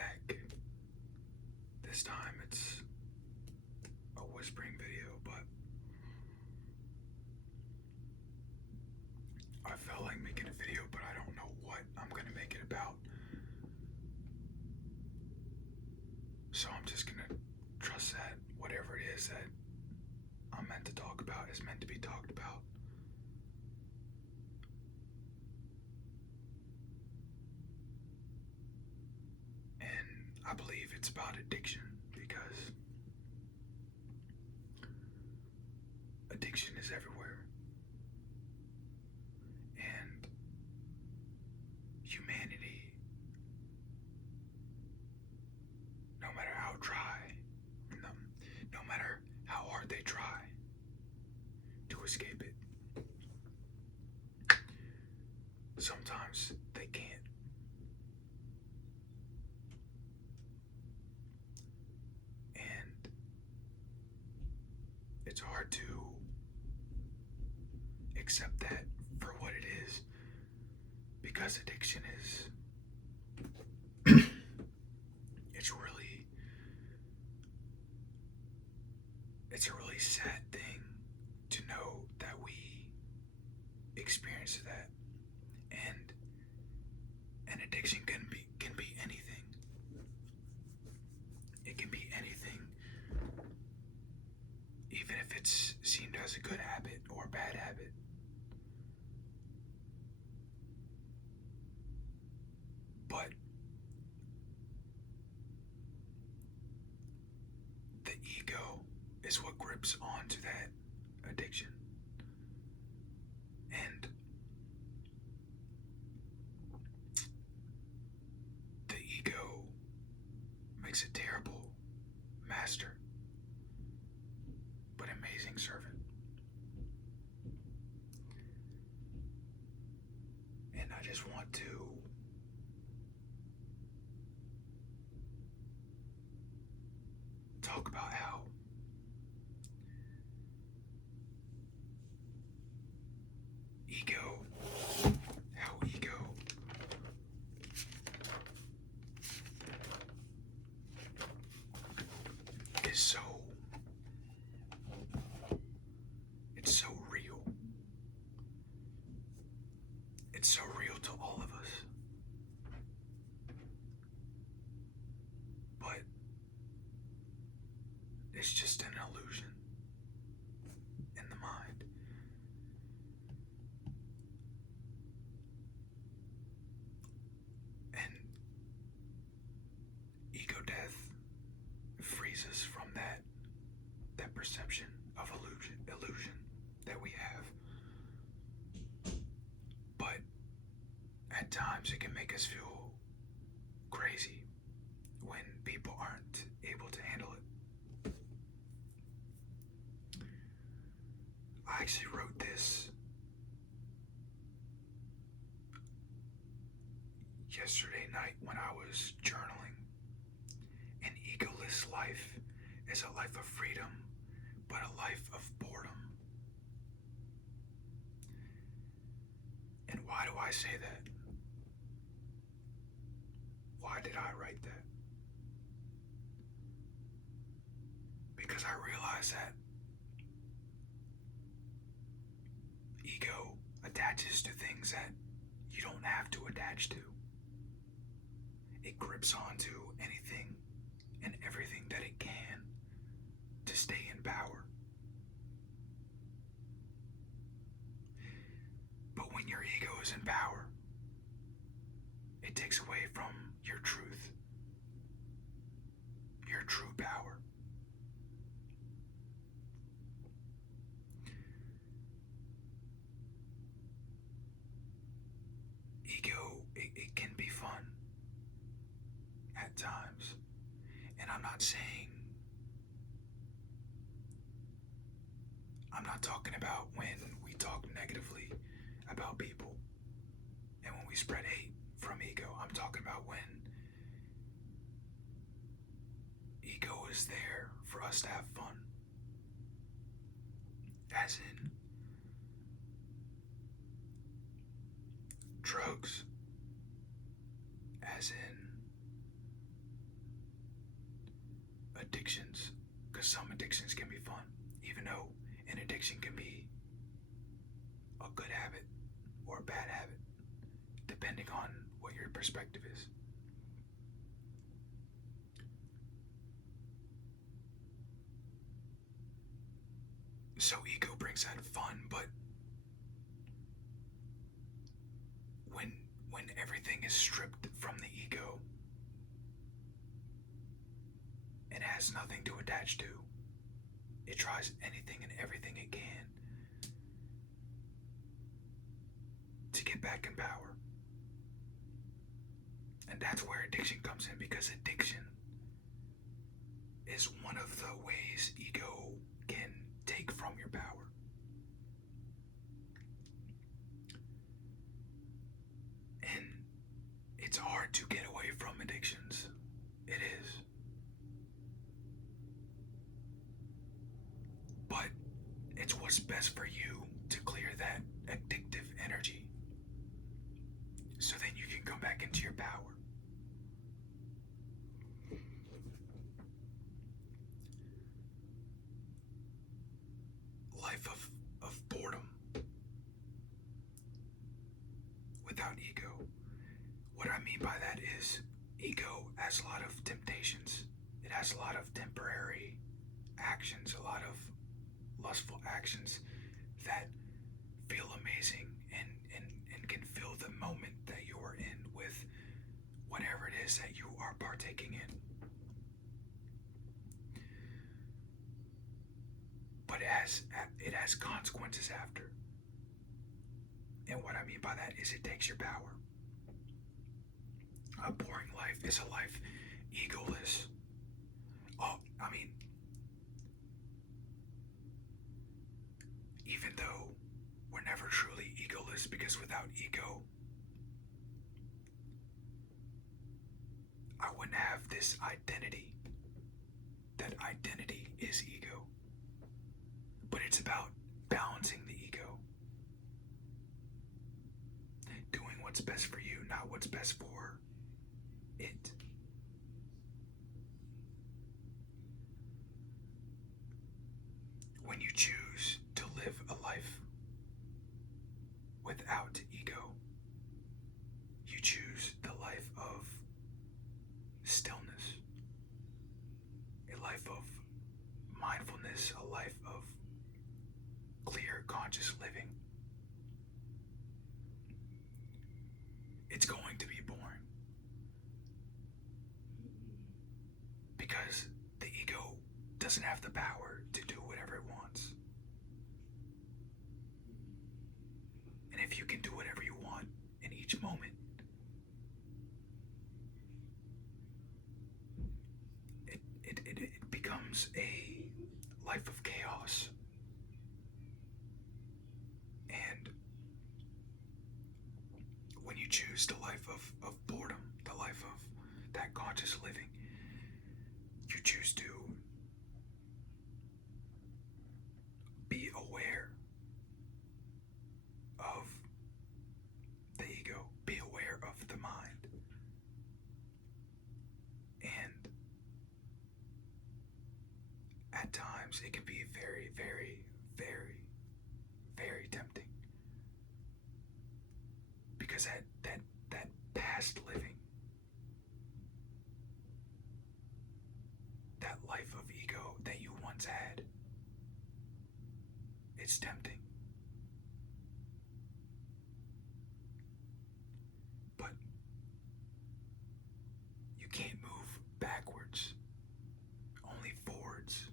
back. This time it's a whispering video, but I felt like making a video, but I don't know what I'm gonna make it about. So I'm just gonna trust that whatever it is that I'm meant to talk about is meant to be talked about. And I believe it's about addiction because addiction is everywhere. And humanity, no matter how no matter how hard they try to escape it, sometimes they can't. And it's hard to accept that for what it is, because addiction is it's a really sad thing to know that we experience that. And an addiction can be anything. It can be anything, even if it's seen as a good habit or a bad habit. But the ego is what grips onto that addiction. And the ego makes a terrible master, but amazing servant. And I just want to talk about how ego is it's so real. It's so real to all of us. But it's just an illusion in the mind. And ego death frees us from that perception of illusion that we have. But at times it can make us feel crazy when people aren't able to handle it. I actually wrote this yesterday night when I was journaling. An egoless life is a life of freedom, but a life of boredom. And why do I say that? Why did I write that? Because I realized that ego attaches to things that you don't have to attach to. It grips onto anything and everything that it can to stay in power. But when your ego is in power, it takes away from your truth, your true power. Ego, it can be fun at times. And I'm not talking about when we talk negatively about people and when we spread hate from ego. I'm talking about when ego is there for us to have fun. As in drugs, as in because some addictions can be fun, even though an addiction can be a good habit or a bad habit, depending on what your perspective is. So ego brings that fun, but when when everything is stripped from the ego, it has nothing to attach to. It tries anything and everything it can to get back in power. And that's where addiction comes in, because addiction is one of the ways ego can take from your power. And it's hard to get away from addictions. It is. But it's what's best for you to clear that addictive energy so then you can come back into your power. Life of boredom without ego. What I mean by that is ego has a lot of temptations. It has a lot of temporary actions, a lot of lustful actions that feel amazing and can fill the moment that you are in with whatever it is that you are partaking in. But it has consequences after. And what I mean by that is it takes your power. A boring life is a life egoless. Oh, I mean, even though we're never truly egoless, because without ego, I wouldn't have this identity. That identity is ego. But it's about balancing the ego. Doing what's best for you, not what's best for it. When you choose to live a life without ego, you choose the life of stillness, a life of mindfulness, a life of clear, conscious living. It's going to be boring because the ego doesn't have the power to do whatever it wants. And if you can do whatever you want in each moment, it becomes a life of chaos. And when you choose the life of boredom, the life of that conscious living, you choose to be aware of the ego, be aware of the mind. And at times it can be very, very, very, very tempting. Because that past living, that life of ego that you once had, it's tempting. But you can't move backwards, only forwards.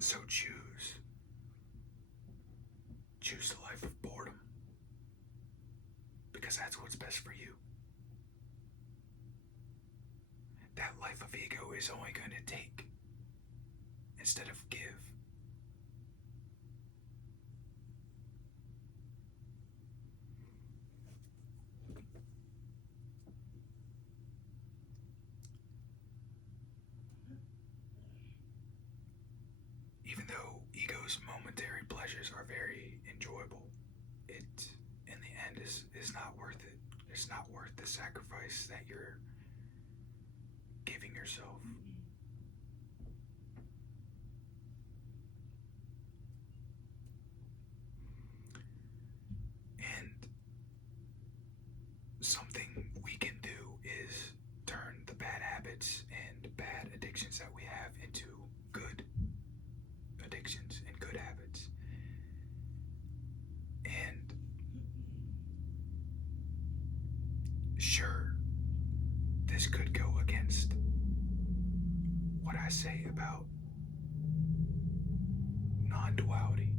So choose the life of boredom, because that's what's best for you. That life of ego is only going to take instead of give. Even though ego's momentary pleasures are very enjoyable, it end is not worth it. It's not worth the sacrifice that you're giving yourself. And something we can do is turn the bad habits and bad addictions that we have into good addictions and good habits. And sure, this could go against what I say about non-duality.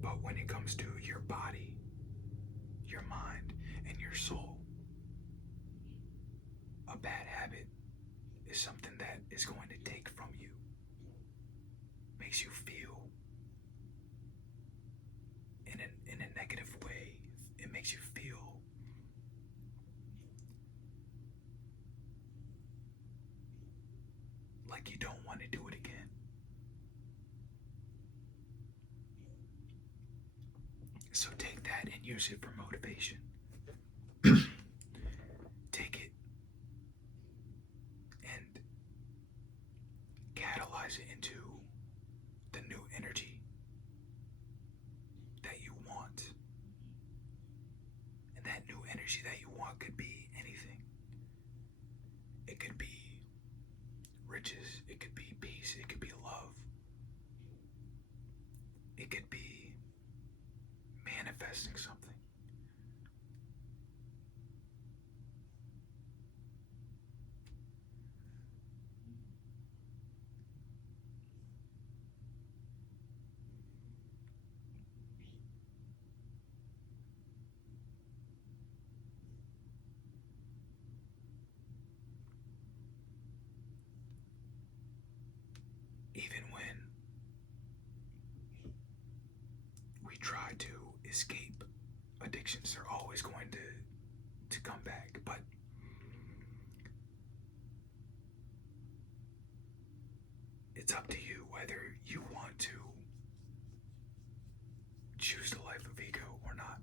But when it comes to your body, your mind, and your soul, a bad habit is something that is going to take from you, makes you feel in a negative way. It makes you feel like you don't want to do it again. So take that and use it for motivation. Take it and catalyze it into the new energy that you want. And that new energy that you want could be anything. It could be riches, it could be peace, it could be love. It could be manifesting something. Even when we try to escape addictions, they're always going to come back. But it's up to you whether you want to choose the life of ego or not.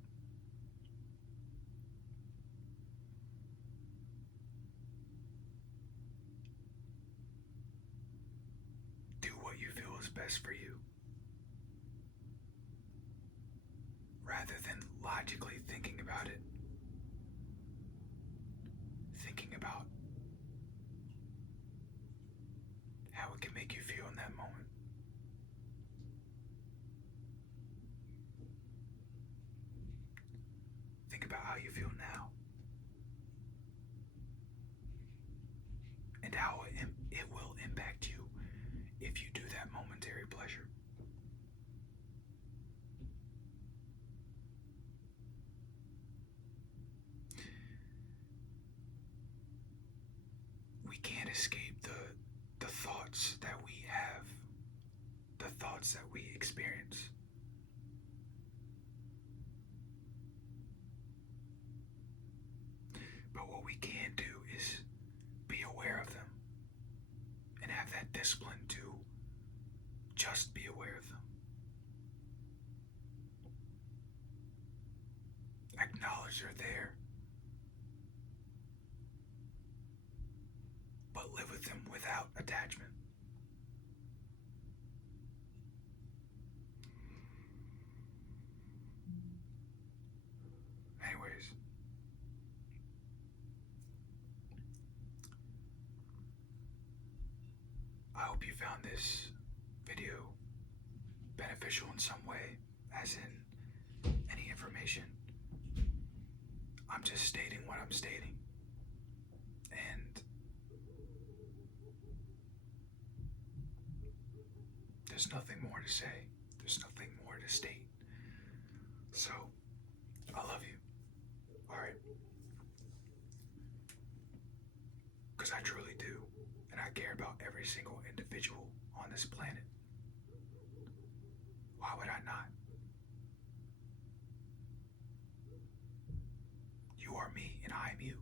Do what you feel is best for you, rather than logically thinking about it, thinking about how it can make you feel in that moment. Think about how you feel now and how it will impact you if you do that momentary pleasure. We can't escape the thoughts that we have, the thoughts that we experience. But what we can do is be aware of them and have that discipline to just be aware of them. Acknowledge they're there, but live with them without attachment. Anyways, I hope you found this video beneficial in some way, as in any information. I'm just stating what I'm stating. And there's nothing more to say. There's nothing more to state. So, I love you. Alright? Because I truly do. And I care about every single individual on this planet. Why would I not? You are me and I am you.